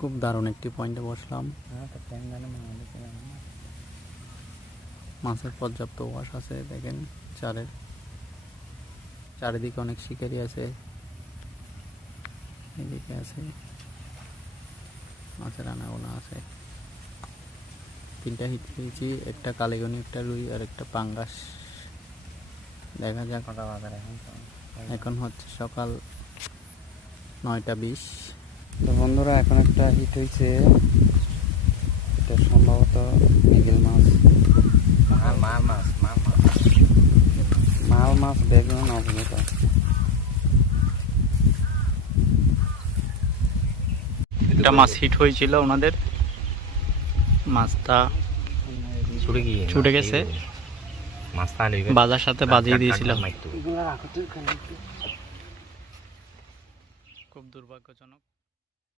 খুব দারুণ একটি পয়েন্টে বসলাম। মাছের পর্যাপ্ত ওয়াশ আছে, দেখেন চারিদিকে অনেক শিকারি আছে, এদিকে আছে মাছের আনাগোনা আছে। 3টা হিট পেয়েছি, একটা কালীগনি, একটা রুই আর একটা পাঙ্গাস। দেখা যাক। এখন হচ্ছে সকাল 9টা 20। তো বন্ধুরা, এখন একটা হিট হয়েছে, এটা সম্ভবত মৃগেল মাছ, মাল মাছ, বেগুন, অবনীত। একটা মাছ হিট হয়েছিল ওনাদের, মাছটা ছুটে গেছে, বাজার সাথে বাজিয়ে দিয়েছিল। খুব দুর্ভাগ্যজনক।